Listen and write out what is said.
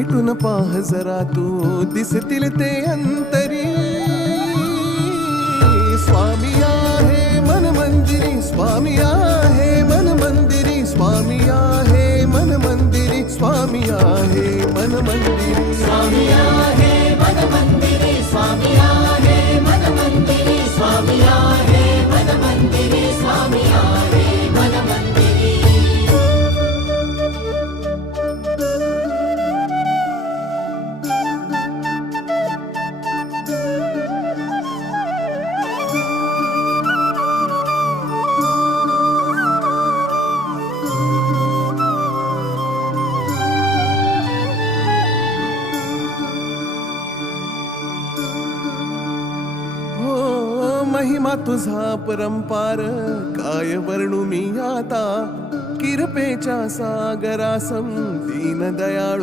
मिटून पाह जरा तू दिसतील ते अंतरी. स्वामी आहे मन मंदिरी, स्वामी आहे मन मंदिरी, स्वामी आहे मन मंदिरी, स्वामी आहे मन मंदिरी. स्वामी आहे मन मंदिरी, स्वामी आहे मन मंदिरी, स्वामी आहे मन मंदिरी, स्वामी आहे मन मंदिरी. महिमा तुझा परंपार काय वर्णू मी आता. किरपेच्या सागरासम दीन दयाळू